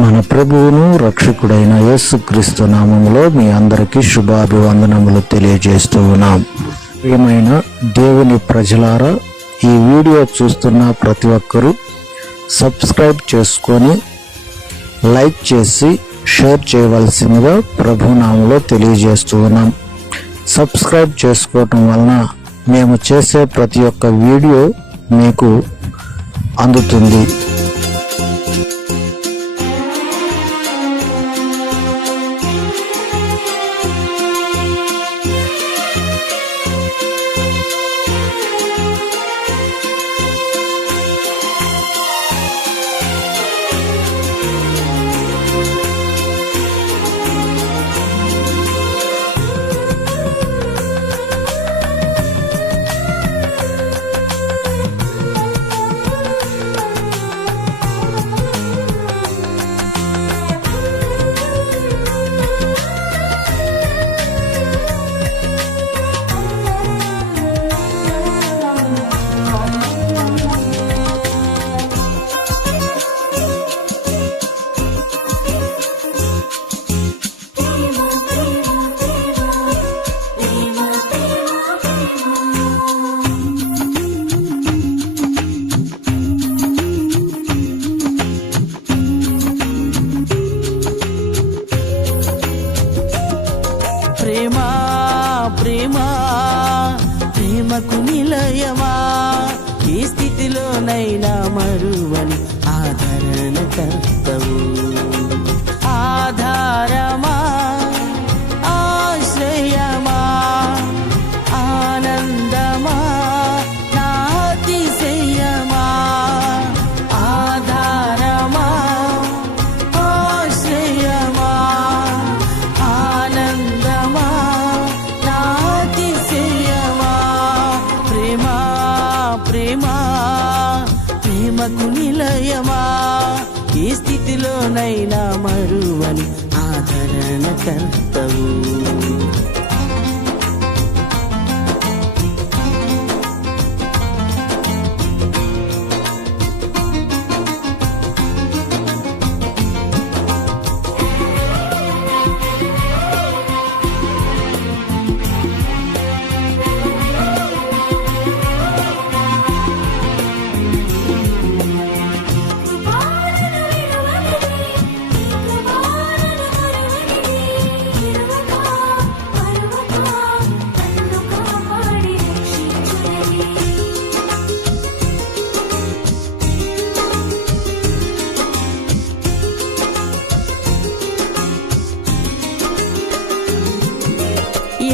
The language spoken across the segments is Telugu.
మన ప్రభువును రక్షకుడైన యేసుక్రీస్తు నామములో మీ అందరికీ శుభాభివందనములు తెలియజేస్తూ ఉన్నాం. ప్రియమైన దేవుని ప్రజలారా, ఈ వీడియో చూస్తున్న ప్రతి ఒక్కరూ సబ్స్క్రైబ్ చేసుకొని లైక్ చేసి షేర్ చేయవలసిందిగా ప్రభు నామములో తెలియజేస్తూ ఉన్నాం. సబ్స్క్రైబ్ చేసుకోవటం వలన మేము చేసే ప్రతి ఒక్క వీడియో మీకు అందుతుంది. ప్రేమకు నిలయమా, ఈ స్థితిలోనైనా మరువని ఆదరణ కర్తవు. ఆధారమా, ఆశ్రయమా, ఆనందమా, నా అతిశయమా. ఆధారమా, ఆశ్రయమా, ఆనందమా, నా అతిశయమా. ప్రేమా ప్రేమా ప్రేమకు నిలయమా, ఏ స్థితిలోనైనా మరువని ఆదరణ కర్తవు.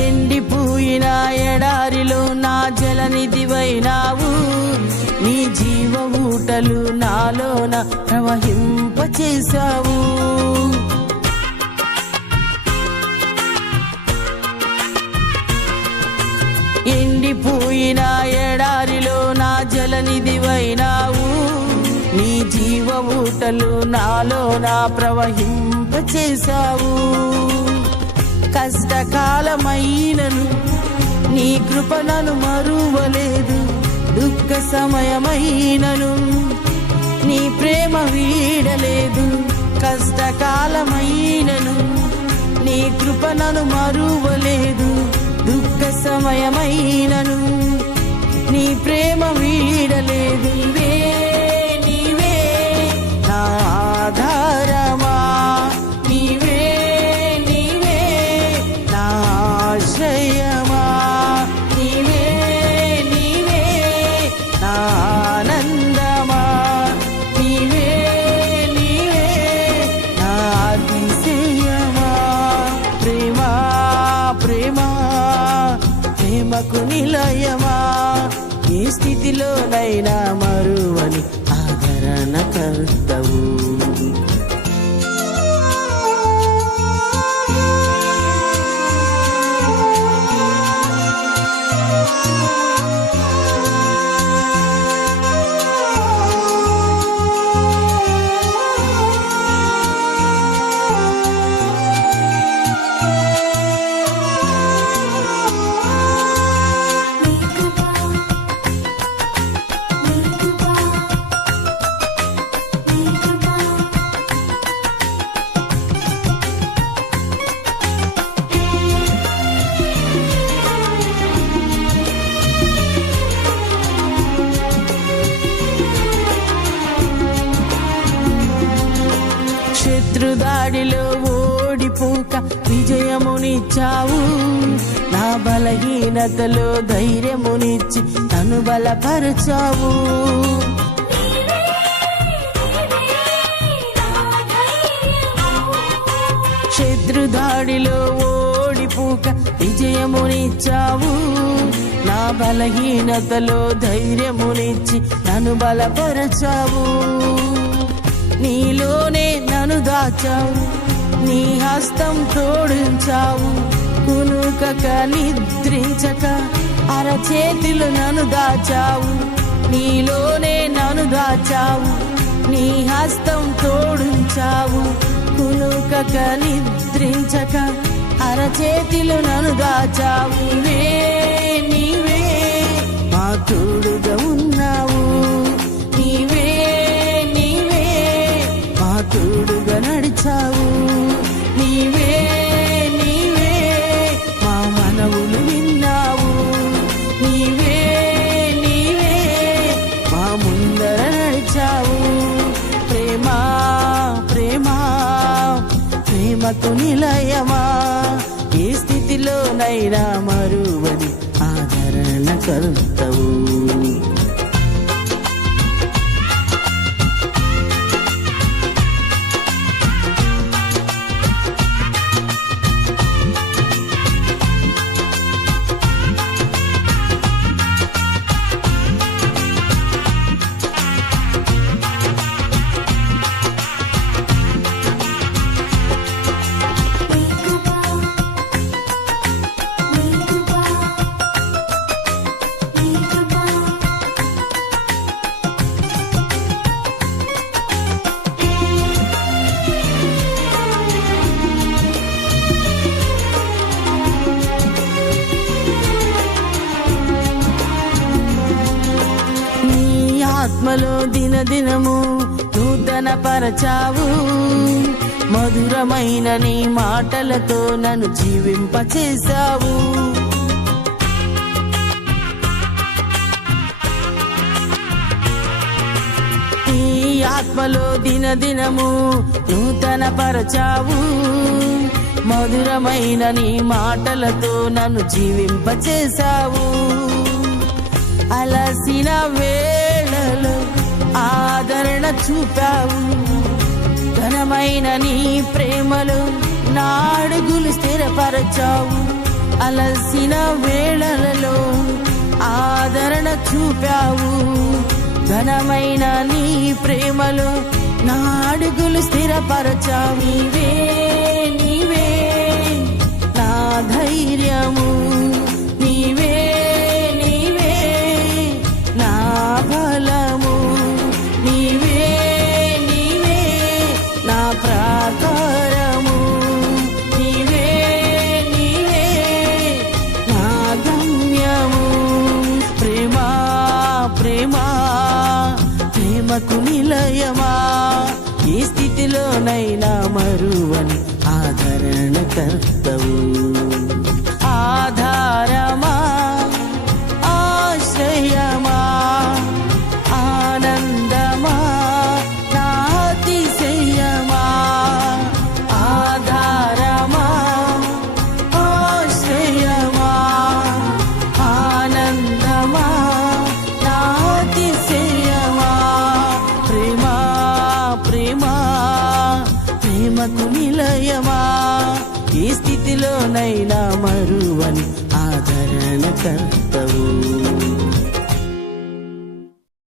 ఎండిపోయిన ఎడారిలో నా జలనిధివైనావు, నీ జీవ ఊటలు నాలోన ప్రవహింపచేశావు. ఎండిపోయిన ఎడారిలో నా జలనిధివైనావు, నీ జీవ ఊటలు నాలోన ప్రవహింపచేశావు. కష్టకాలమైనను నీ కృప నన్ను మరువలేదు, దుఃఖ సమయమైనను నీ ప్రేమ వీడలేదు. కష్టకాలమైనను నీ కృప నన్ను మరువలేదు, దుఃఖ సమయమైనను నీ ప్రేమ వీడలేదు. నీవే నీవే నా ఆధారమా, నీవే నీవే నా ఆశ్రయమా, నీవే నీవే నా ఆనందమా, నీవే నీవే నా అతిశయమా. ప్రేమా ప్రేమా ప్రేమకు నిలయమా, ఏ స్థితిలోనైనా మరువని ఆదరణ కర్తవు. శత్రుదాడిలో ఓడిపోక విజయమునిచ్చావు, నా బలహీనతలో ధైర్యమునిచ్చి నన్ను బలపరచావు. శత్రుదాడిలో ఓడిపోక విజయమునిచ్చావు, నా బలహీనతలో ధైర్యమునిచ్చి నన్ను బలపరచావు. నీలోనే నన్ను దాచావు, నీ హస్తం తోడించావు, కునుకక నిద్రించక అరచేతిలో నన్ను దాచావు. నీలోనే నన్ను దాచావు, నీ హస్తం తోడించావు, కునుకక నిద్రించక అరచేతిలో నన్ను దాచావు. నీవే మా తోడుగా ఉన్నావు, నీవే మా తోడుగా నడిచావు. నీవే మా మనవులు విన్నావు, నీవే మా ముందర నడిచావు. ప్రేమా ప్రేమకు నిలయమా, ఏ స్థితిలోనైనా మరువని ఆదరణ కర్తవు. ఆత్మలో దినదినము నూతన పరచావు, మధురమైన నీ మాటలతో నన్ను జీవింపచేశావు. నీ ఆత్మలో దినదినము నూతన పరచావు, మధురమైన నీ మాటలతో నన్ను జీవింపచేశావు. అలసిన వేళలో ఆదరణ చూపావు, ఘనమైన నీ ప్రేమలో నా అడుగులు స్థిరపరచావు. అలసిన వేళలలో ఆదరణ చూపావు, ఘనమైన నీ ప్రేమలో నా అడుగులు స్థిరపరచావు. నీవే నా ధైర్యము, నీవే నా బలము, నీవే నా ప్రాకారము, నీవే నా గమ్యము. ప్రేమకు నిలయమా, ఏ స్థితిలోనైనా మరువని ఆదరణ కర్తవు. ఆధారమా, ఆశ్రయమా, ఆనందమా, నా అతిశయమా. ఆధారమా, ఆశ్రయమా, ఆనందమా, నా అతిశయమా. ప్రేమకు నిలయమా, ఏ స్థితిలోనైనా మరువని ఆదరణ కర్తవు.